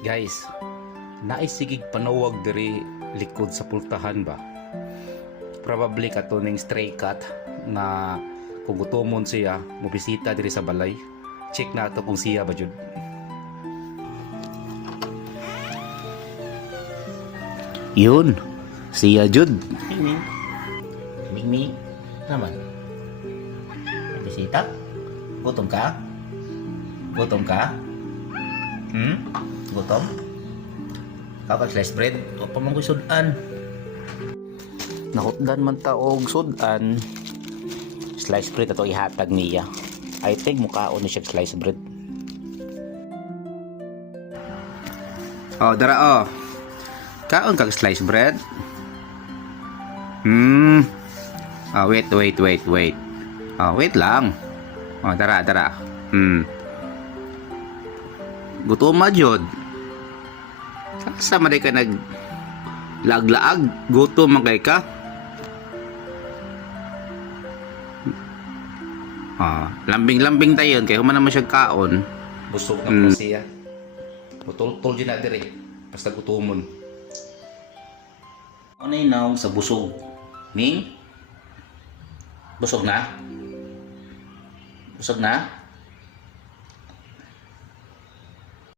Guys, naisigig panawag diri likod sa pultahan ba? Probably kato ning stray cat nga kung gutomon siya, mobisita diri sa balay. Check na to kung siya ba jud. Yun, siya jud. Ming. Ming. Naman. Bisita? Gutom ka? Gutom ka? Gutom? Kapag sliced bread, o pa mong sudan. Nahutdan man ta og sudan. Sliced bread ato ihatag niya. I think mukhaon ni siya sliced bread. Oh, dara oh. Kaon kag sliced bread? Wait. Wait lang. Dara. Gutom ma jud. Sa maday ka nag laag-laag, gutom man kay ka. Lambing-lambing tayon kay human naman siya kaon. Busog na pala siya. Mutol-tol din na diri. Basta gutomon. Ano inaw sa busog? Ming? Busog na? Busog na?